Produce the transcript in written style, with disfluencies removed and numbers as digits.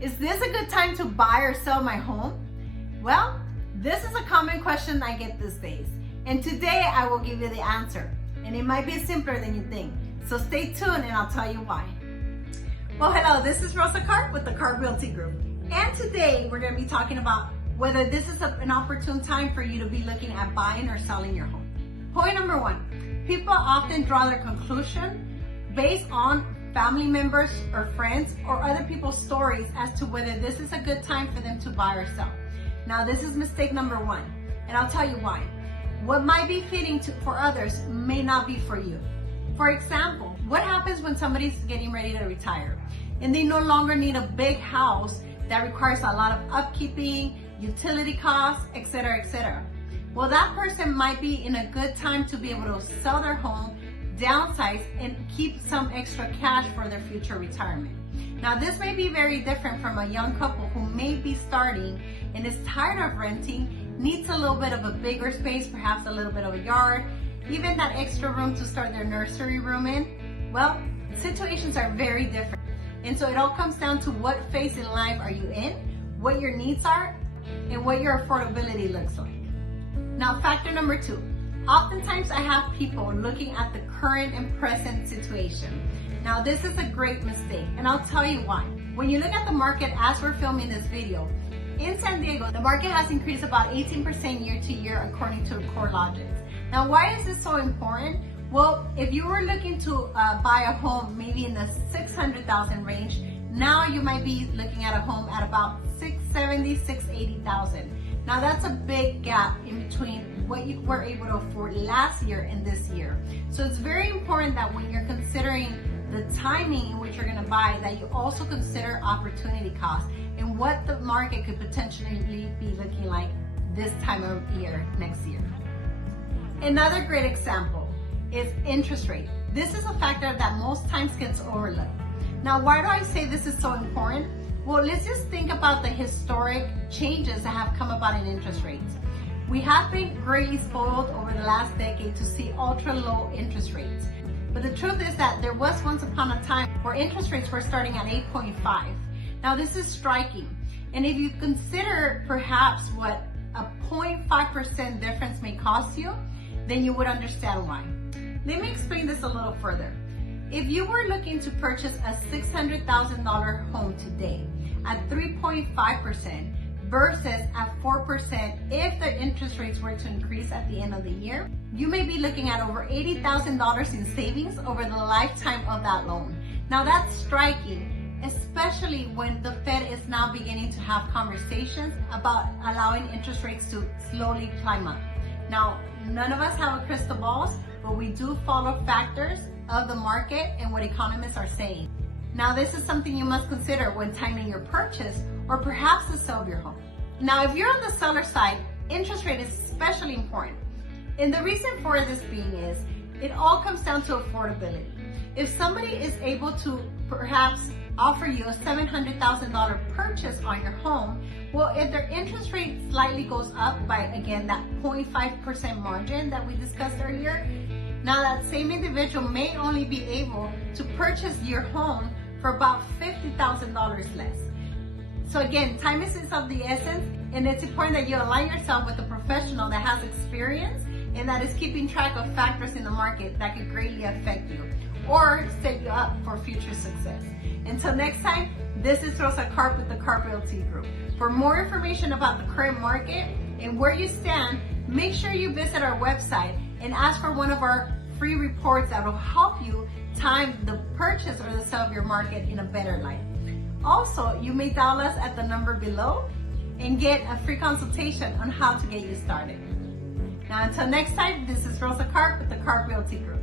Is this a good time to buy or sell my home? Well, this is a common question I get these days. And today I will give you the answer. And it might be simpler than you think. So stay tuned and I'll tell you why. Well, hello, this is Rosa Karp with the Affordability Group. And today we're going to be talking about whether this is an opportune time for you to be looking at buying or selling your home. Point number one, people often draw their conclusion based on family members or friends or other people's stories as to whether this is a good time for them to buy or sell. Now, this is mistake number one, and I'll tell you why. What might be fitting for others may not be for you. For example, what happens when somebody's getting ready to retire and they no longer need a big house that requires a lot of upkeeping, utility costs, etc., etc.? Well, that person might be in a good time to be able to sell their home, downsize, and keep some extra cash for their future retirement. Now, this may be very different from a young couple who may be starting and is tired of renting, needs a little bit of a bigger space, perhaps a little bit of a yard, even that extra room to start their nursery room in. Well, situations are very different. And so it all comes down to what phase in life are you in, what your needs are, and what your affordability looks like. Now, factor number two. Oftentimes I have people looking at the current and present situation. Now, this is a great mistake, and I'll tell you why. When you look at the market as we're filming this video, in San Diego, the market has increased about 18% year to year according to CoreLogic. Now, why is this so important? Well, if you were looking to buy a home maybe in the $600,000 range, now you might be looking at a home at about $670,000, $680,000. Now, that's a big gap in between what you were able to afford last year and this year. So it's very important that when you're considering the timing in which you're going to buy, that you also consider opportunity cost and what the market could potentially be looking like this time of year next year. Another great example is interest rate. This is a factor that most times gets overlooked. Now, why do I say this is so important? Well, let's just think about the historic changes that have come about in interest rates. We have been greatly spoiled over the last decade to see ultra low interest rates. But the truth is that there was once upon a time where interest rates were starting at 8.5. Now, this is striking. And if you consider perhaps what a 0.5% difference may cost you, then you would understand why. Let me explain this a little further. If you were looking to purchase a $600,000 home today at 3.5% versus at 4% if the interest rates were to increase at the end of the year, you may be looking at over $80,000 in savings over the lifetime of that loan. Now, that's striking, especially when the Fed is now beginning to have conversations about allowing interest rates to slowly climb up. Now, none of us have a crystal ball, but we do follow factors of the market and what economists are saying. Now, this is something you must consider when timing your purchase or perhaps the sale of your home. Now, if you're on the seller side, interest rate is especially important. And the reason for this being is it all comes down to affordability. If somebody is able to perhaps offer you a $700,000 purchase on your home, well, if their interest rate slightly goes up by, again, that 0.5% margin that we discussed earlier, now that same individual may only be able to purchase your home for about $50,000 less. So again, time is of the essence, and it's important that you align yourself with a professional that has experience and that is keeping track of factors in the market that could greatly affect you or set you up for future success. Until next time, this is Rosa Karp with the Affordability Group. For more information about the current market and where you stand, make sure you visit our website and ask for one of our free reports that will help you time the purchase or the sale of your market in a better light. Also, you may dial us at the number below and get a free consultation on how to get you started. Now, until next time, this is Rosa Karp with the Affordability Group.